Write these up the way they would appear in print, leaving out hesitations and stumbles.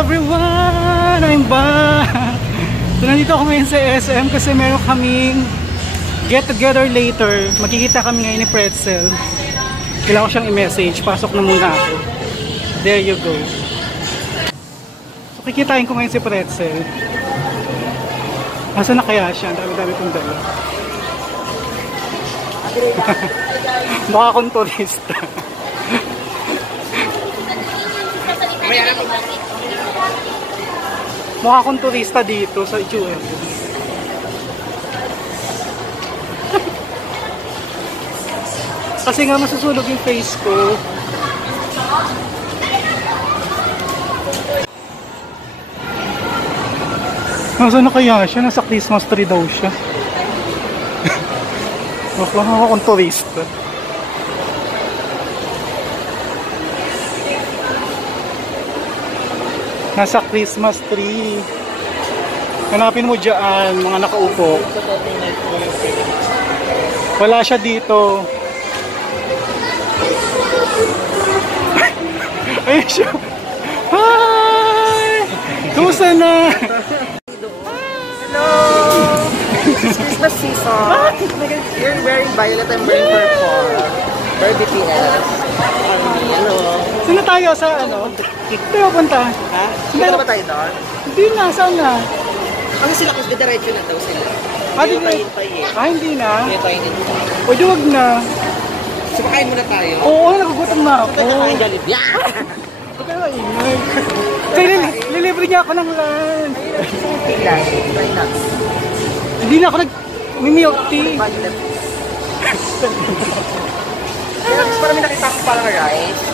everyone! I'm back! So nandito ako ngayon sa SM kasi meron kaming get together later. Magkikita kami ngayon ni Pretzel. Kailangan ko siyang i-message. Pasok na muna ako. There you go. So kikitain ko ngayon si Pretzel. Asa na kaya siya? Ang dami-dami kong dala. Baka akong turista. Mukha akong turista dito sa Itsura. Kasi nga masusunog yung face ko. Nasaan na kaya siya? Nasa Christmas tree daw siya. Mukha akong turista. Nasa Christmas tree. Hanapin mo dyan, mga nakaupo. Wala siya dito. Ayun siya. Hi! Kumusta na? Hello! It's Christmas season. You're wearing violet, I'm wearing purple. Very BTS. Hello. Saan na tayo? Sa ano? Saan tayo punta? Ha? Hindi na ba tayo doon? Hindi na, saan na? Ano sila kasi diretso na daw sila. Hindi na. Hindi tayo nito. O di wag na. So makain muna tayo. Oo, nagugutom na ako. Ito kain Jollibee. Huwag ka naman ingay. Kaya lilibre niya ako ng lunch. Hindi na ako nag-milk tea. Parang may nakita ko parang rice.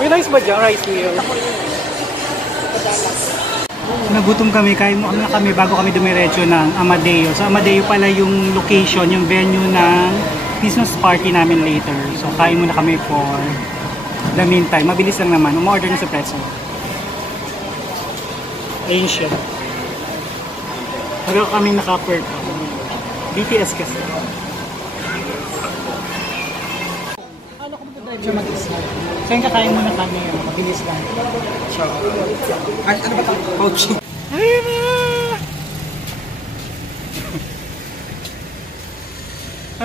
May rice ba dyan? Rice meal? Nagutom kami, kain mo na kami bago kami dumiretso ng Amadeo. So Amadeo pala yung location, yung venue ng Christmas party namin later. So kain muna kami for the meantime. Mabilis lang naman. Umorder na sa Pretzel. Ayun siya. Bago kami naka-perk. BTS kasi. Ano ko magdadrive mag-isa? So yung kakain muna kami, mabilis lang. Ano ba ito? Pouch. Ayun na!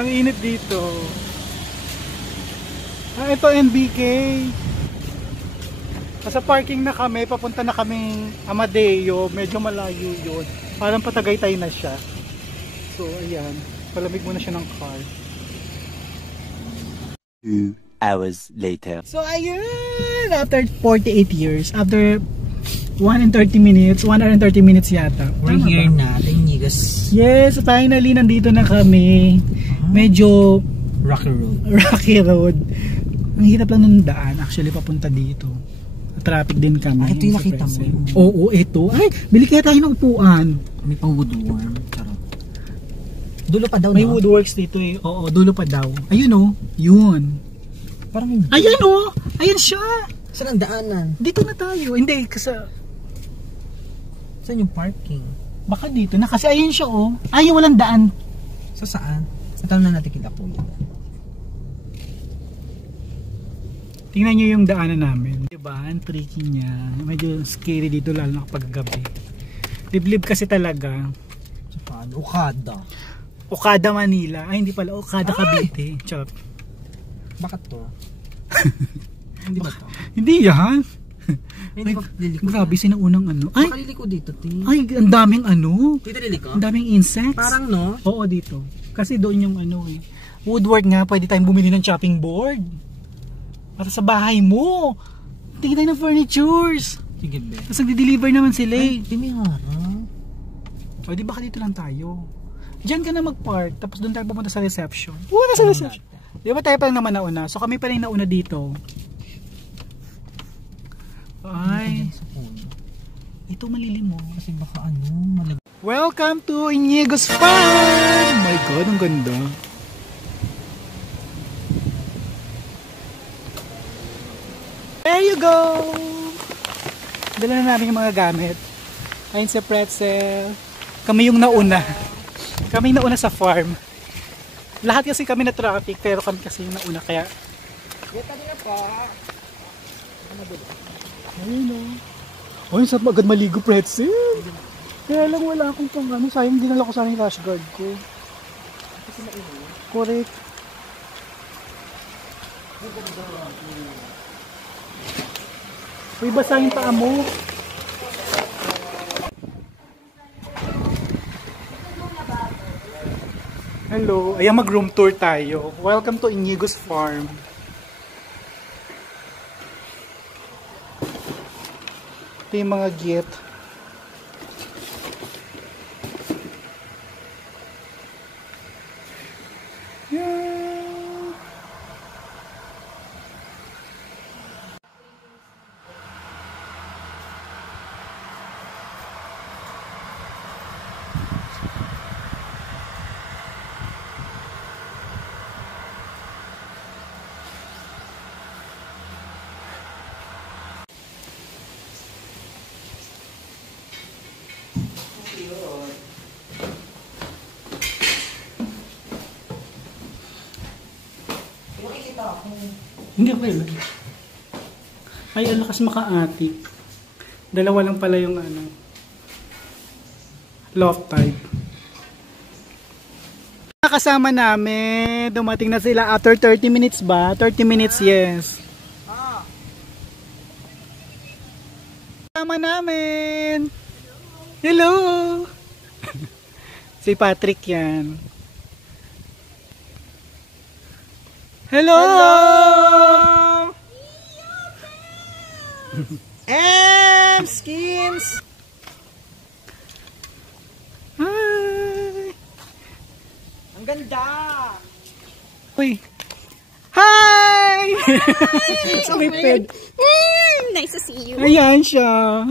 Ang init dito. Ito NBK. Sa parking na kami, papunta na kaming Amadeo. Medyo malayo yun. Parang Patagaytay na siya. So ayan, palamig muna siya ng car. 2 hours later. So ayun, after 48 years, after 1 and 30 minutes, 1 hour and 30 minutes yata. We're here na, Tinigas. Yes, finally nandito na kami. Medyo Rocky Road. Ang hirap lang ng daan, actually papunta dito. Traffic din kami. Ito yung nakita mo. Oo, ito. Ay, bili kaya tayo ng upuan. May pang woodworm. Dulo pa daw, may woodworks dito eh. Oo, dulo pa daw. Ayun oh, yun. Parang hindi. Ayan oh, ayan siya. Saan ang daanan? Dito na tayo. Hindi, kasi saan yung parking? baka dito na. Kasi ayun siya oh. Ay, walang daan. So saan? Ito na natin kita po. Tingnan nyo yung daanan namin. Diba? Ang tricky niya. Medyo scary dito lalo na kapag gabi. Liblib kasi talaga. Saan? Okada. Okada Manila. Ay, hindi pala. Okada Cavite. Chop. Bakit to? Hindi ba to? Hindi yan. Hindi ba liliko? Grabe, sinaunang ano. Ay, baka liliko dito, ti. ay, ang daming ano. Dito liliko? Ang daming insects. Parang no? Oo, dito. Kasi doon yung ano eh. Woodwork nga, pwede tayong bumili ng chopping board. Para sa bahay mo. Tingin tayo ng furnitures. Sige, be. Tapos nagdi-deliver naman sila eh. Ay, timiharap. O, di baka dito lang tayo. Diyan ka na mag-park, tapos doon tayo pupunta sa reception. Wala sa reception. Di ba tayo pa lang naman nauna? So kami pa rin nauna dito. Ay. Ito malilim mo. Kasi baka ano, malag... Welcome to Inigo's Farm! Oh my God, ang ganda. There you go! Dala na namin yung mga gamit. Ayun si Pretzel. Kami yung nauna. Kami yung nauna sa farm. Lahat kasi kami na traffic, pero kami kasi yung nauna. Kaya Dito na po. Ayun o. Oh, yung sarap agad maligo pretzel. Kaya lang wala akong pang ano. Sayang dinala ko sana yung rash guard ko. Correct. Uy, basa yung paa mo. Hello. Ayan, mag-room tour tayo. Welcome to Inigo's Farm. Ito yung mga git. Hindi ako yun. Ay, ang lakas maka-atik. Dalawa lang pala yung ano. Loft type. Kasama namin. Dumating na sila after 30 minutes ba? 30 minutes, yes. Kasama namin. Hello. Si Patrick yan. Hello! Skins! Hi! Ang ganda! Uy! Hi! Snipped. Nice to see you. Ayan siya.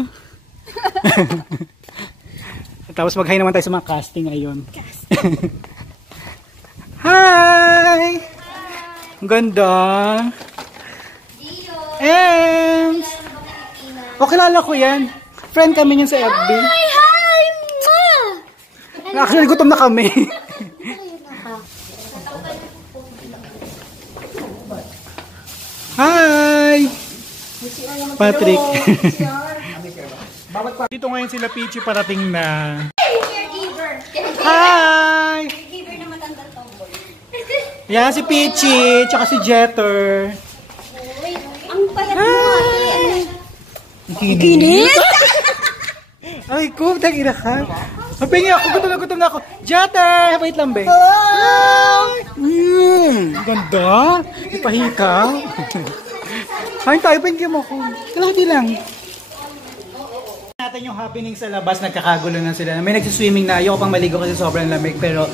Tapos mag-hi naman tayo sa mga casting ngayon. Hi! Ang ganda. Ems! O, kilala ko yan. Friend kami yun sa FB. Hi! Actually, gutom na kami. Hi! Patrick. Dito ngayon sila Peachy parating na. Hi! Caregiver na matandang tomboy. Yan si Peachy, tsaka si Jetter. Ang payat mo. Kinis? Ay, ko, tagina ka. Mapingi ako, gutom na ako. Jetter! Wait lang, be. Ganda. Ipahika. Hain tayo, pingi mo ko. Kalahati lang. Natin yung happening sa labas, nagkakagulo na sila. May nagsiswimming na. Ayoko pang maligo kasi sobrang lamig, pero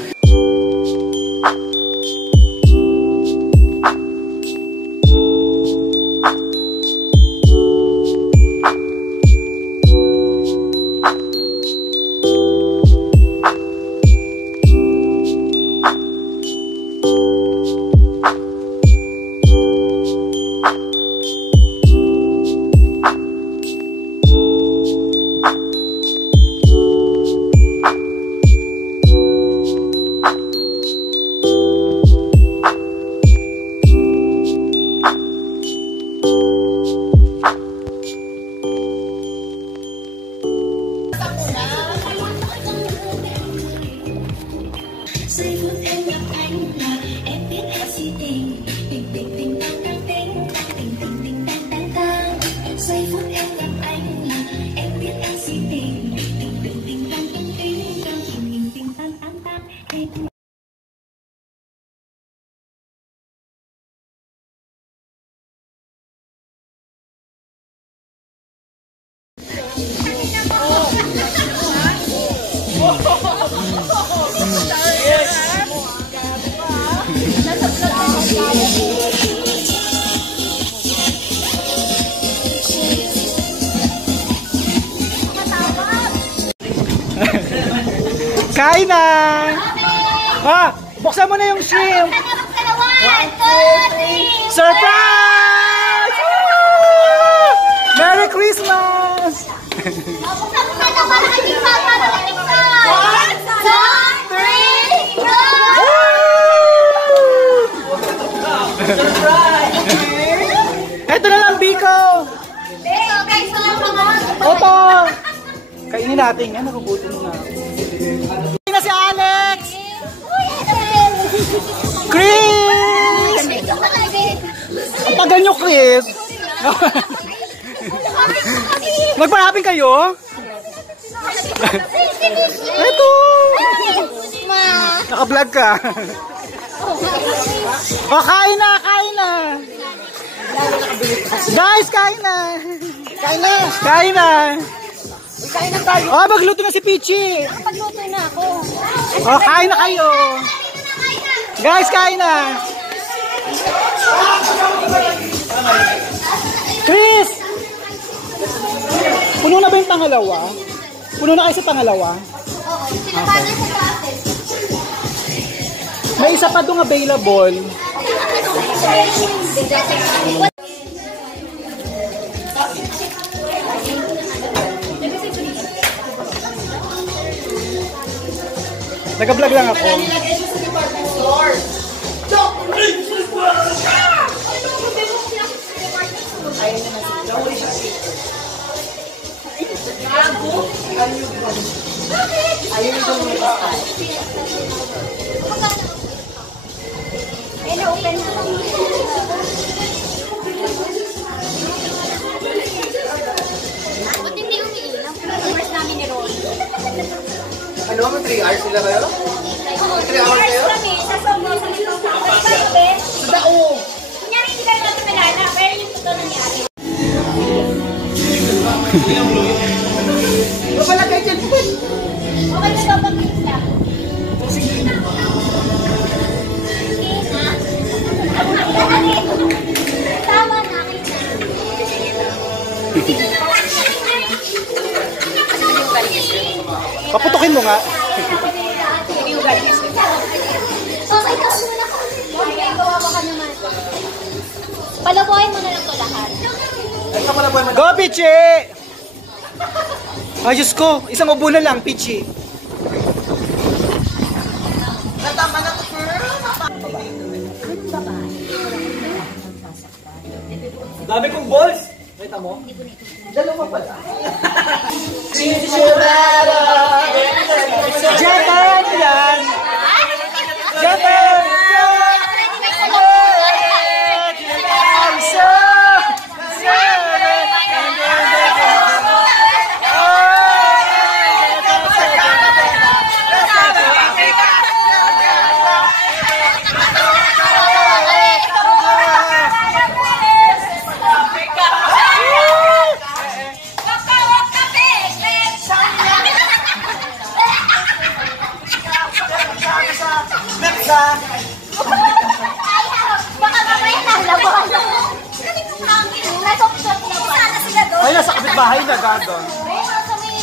Giây phút em gặp anh là em biết em si tình tình tình tình tang tang tình tình tình tình tang tang tang. Giây phút em gặp anh là em biết em si tình tình tình tình tang tang tình tang tình tình tang tang tang. kain na! Buksan mo na yung shrimp! Surprise! Merry Christmas! Ito na lang, Biko! Guys, natin yan. Nagugutom na ako. Hindi na si Alex! Chris! Ang tagal nyo, Chris! Nagpa-happing kayo? Ito! Naka-vlog ka. Oh, kain na, kain na. Guys, kain na. Kain na. Kain na. Kain na tayo. Oh, magluto na si Peachy. Pagluto na ako. Oh, kain na kayo. Guys, kain na. Chris! Puno na ba yung pangalawa? Puno na kayo sa pangalawa? Oo, sinabanan sa dati. May isa pa doon available. Nag-vlog lang ako. Open na. Ba't hindi umiilang? First namin ni Ron. Ano mo, 3 hours sila kayo? 3 hours kayo? Sa sobrang sa nito. Sa daong! Kunyari hindi kayo natin nalala, pero yung totoo nangyari. Mapalagay dyan! Okay na daw pag-click lang. Tama na, Paputukin mo nga. okay, tapos mo na ka. Okay, gawawa ka naman. Palabuhin mo na lang ito lahat. Go, Peachy! Ay, Diyos ko. Isang ubo na lang, Peachy. Dami kong balls! Kita mo? Dalawa pala. Jeter! Yan! Jeter! Baka mamaya nalabahan ako. Sana sila doon. Ay, nasa kapitbahay na, gago.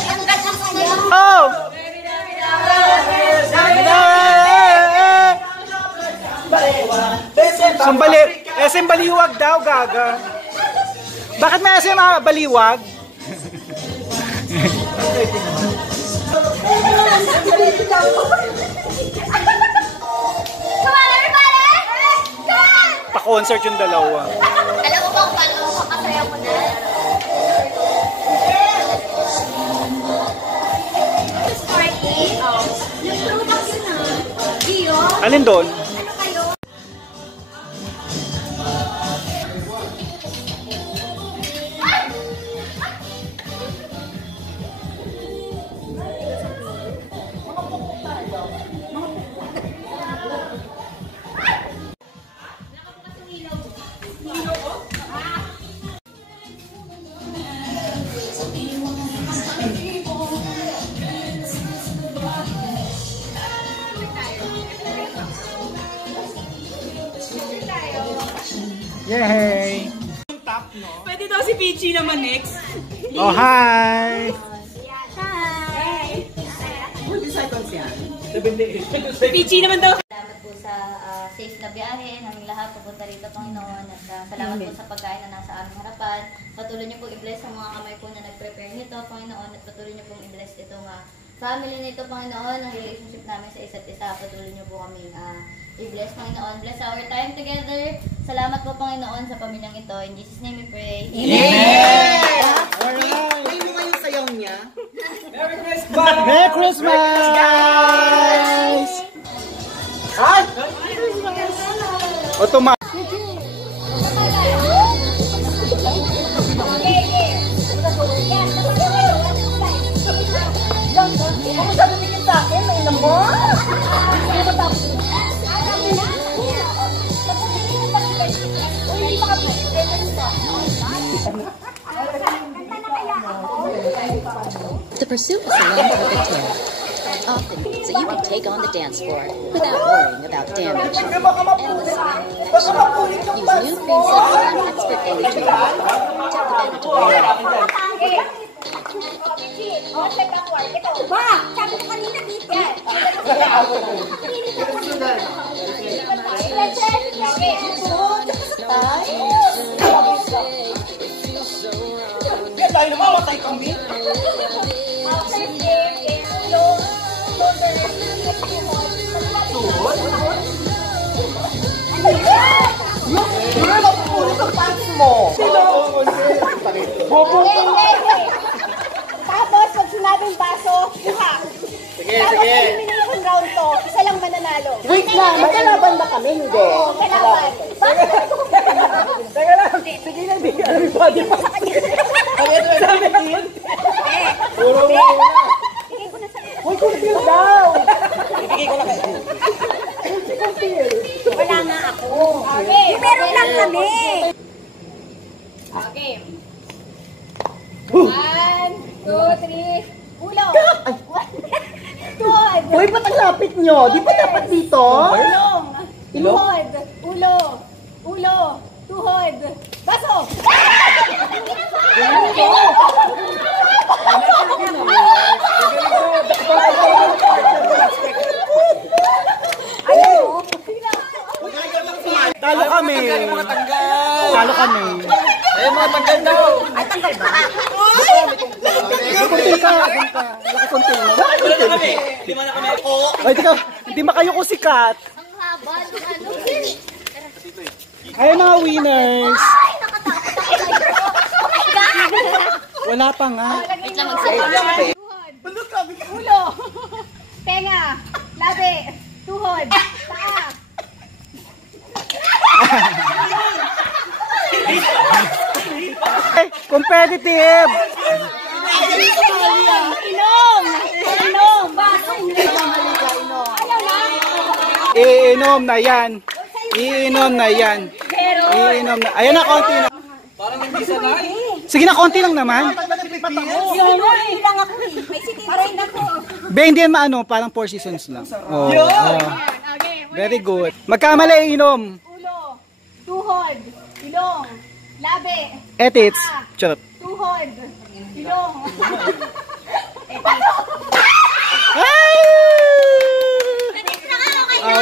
Ang ganda sila. Oh! Sambali, SM Baliwag daw, gaga. Bakit may SM Baliwag? Come on, everybody! Come on! Pa-concert yung dalawa. Alam mo ba kung paano makakasaya mo na? This party, yung products yun na. Iyo. Alin doon? Ano kayo? Yay! Pwede daw si Peachy naman next. Oh, hi! Hi! Peachy naman daw. Salamat po sa safe na biyahe ng lahat pupunta rito, Panginoon. At salamat po sa pagkain na nasa aming harapan. Patuloy niyo pong i-bless ang mga kamay po na nag-prepare nito, Panginoon. At patuloy niyo pong i-bless itong family nito, Panginoon. Ang relationship namin sa isa't isa. Patuloy niyo po kaming i-bless, Panginoon. Bless our time together. Salamat po, Panginoon, sa pamilyang ito. In Jesus' name we pray. Amen! Alright! Ay, mo nga yung sayaw niya. Merry Christmas, guys! Automatic. The pursuit is the land of the tail. Often, so you can take on the dance floor without worrying about damage. Endless satisfaction. Use new Green 7 Expert Daily Treatment. Take advantage of the Tapos, pag sinabing baso, buha. Tapos, elimination round to. Isa lang mananalo. Wait lang, may kalaban ba kami? Hindi. Oo, kalaban. Bakit? Teka lang, sige na, di everybody. Sabi din. Puro mo na. Bigay ko na sa iyo. Uy, confused daw. Wala nga ako. Okay. Meron lang kami. Okay. 1, 2, 3. Ulo. Tuhod. Uy, ba't ang lapit nyo? Di ba dapat dito? Ilong. Tuhod. Ulo. Ulo. Tuhod. Baso. Talo kami. Talo kami. Eh, mga tanggal daw. Ay, tanggal ba? Kunti ka. Kunti mo. Ay, teka. Hindi makayo ko sikat. Ang haba ng ano. Ay, mga winners. Ay, nakatakot ako sa'yo. Oh my God! Wala pa nga. Wait lang magsabi. Ulo. Tenga. Labi. Tuhod. Paa. Competitive. Ilong. Ilong. Baso. Ayaw na. Iinom na yan. Iinom na yan. Iinom na. Ayan na, konti na. Parang hindi sanay. Sige na, konti lang naman. Ilang ako eh. May sitiray na ko. Be, hindi yan maano, parang 4 seasons lang. Oh, oh. Okay. Very good. Magkamali, inom. Ulo. Tuhod. Ilong. Labi. Etits. Charot. Tuhod. Ilong.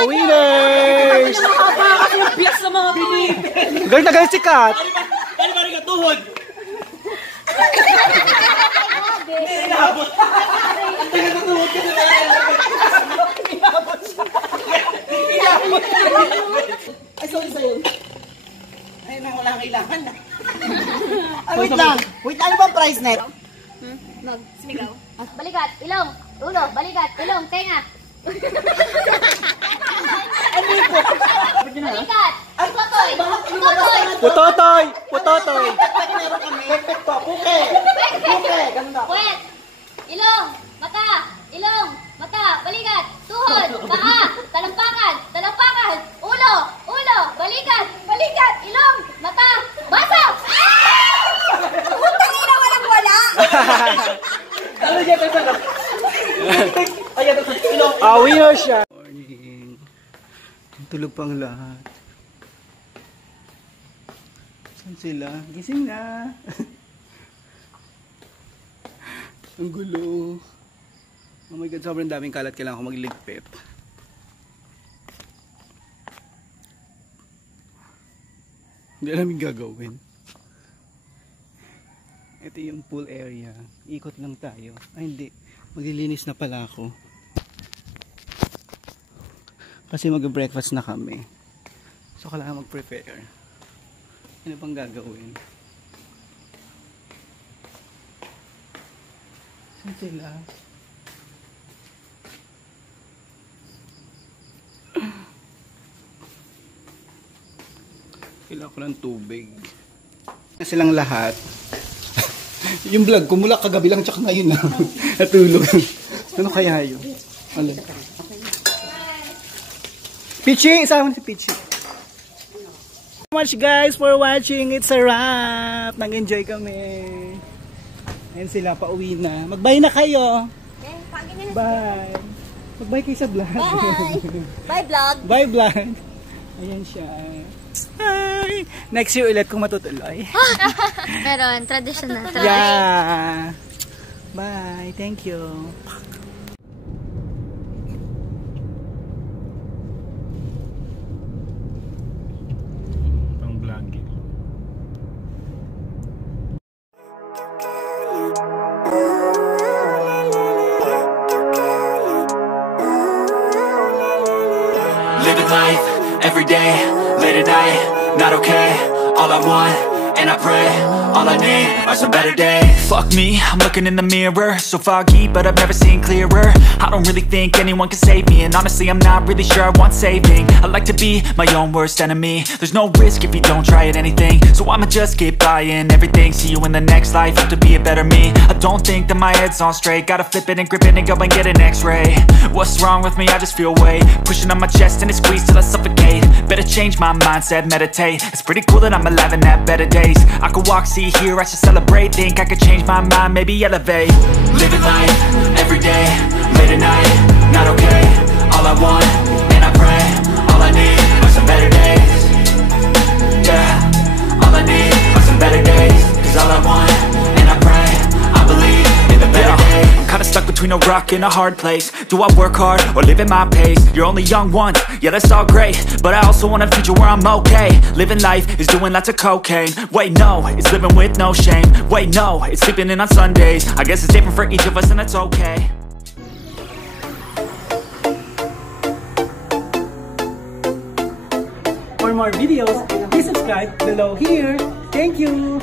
Winners! Bias sa mga binib. Galing na galing si Kat. Bali ka, tuhod. Ay, sorry. Ay, nang wala kailangan na. Ay, wait lang. Wait, ano bang price net? Sinigaw. Balikat, ilong, ulo, balikat, ilong, tenga. Balikat, putotoy, putotoy. Putotoy! Putotoy! Meron kami. Perfect pa. Puke. Puke. Ganda. Puwet, ilong, mata, balikat, tuhod, paa, talampakan, ulo, balikat, ilong, mata, baso! Putang ina, walang wala. Ano dyan? Ayan, ilong. Winner siya. Morning. Tulog pang lahat. Saan sila? Gising na. Ang gulo. Oh my God, sobrang daming kalat. Kailangan ko magligpit. Hindi alam yung gagawin. Ito yung pool area. Ikot lang tayo. Ay hindi. Maglilinis na pala ako. Kasi mag-breakfast na kami. So kailangan mag-prepare. Ano bang gagawin? Saan sila? Kailangan ko ng tubig. Silang lahat. Yung vlog ko mula kagabi lang tsaka ngayon na natulog. Ano kaya yun? Ano? Pichi! Isama mo si Pichi. So much guys for watching. It's a wrap. Nag-enjoy kami. Ayan sila, pauwi na. Mag-bye na kayo. Bye. Mag-bye kayo sa vlog. Bye! Bye vlog! Bye vlog. Ayan siya. Hi! Next year ulit kung matutuloy. Meron, traditional. Yeah. Bye. Thank you. Pang vlogging. Living life, every day, late at night, not okay. All I want, and I pray, all I need are some better days. Fuck me, I'm looking in the mirror, so foggy, but I've never seen clearer. I don't really think anyone can save me, and honestly I'm not really sure I want saving. I like to be my own worst enemy. There's no risk if you don't try at anything, so I'ma just keep buying everything. See you in the next life, have to be a better me. I don't think that my head's on straight, gotta flip it and grip it and go and get an x-ray. What's wrong with me? I just feel weight pushing on my chest and it squeezes till I suffocate. Better change my mindset, meditate. It's pretty cool that I'm alive and have better days. I could walk, see, hear, I should celebrate. Think I could change my mind, maybe elevate. Living life, every day, late at night, not okay. All I want, and I pray, all I need are some better days. Yeah, all I need are some better days. Cause all I want, and I pray, I believe in the better days. I'm kinda stuck between a rock and a hard place. Do I work hard or live at my pace? You're only young once, yeah that's all great, but I also want a future where I'm okay. Living life is doing lots of cocaine. Wait no, it's living with no shame. Wait no, it's sleeping in on Sundays. I guess it's different for each of us and that's okay. For more videos, please subscribe below here. Thank you!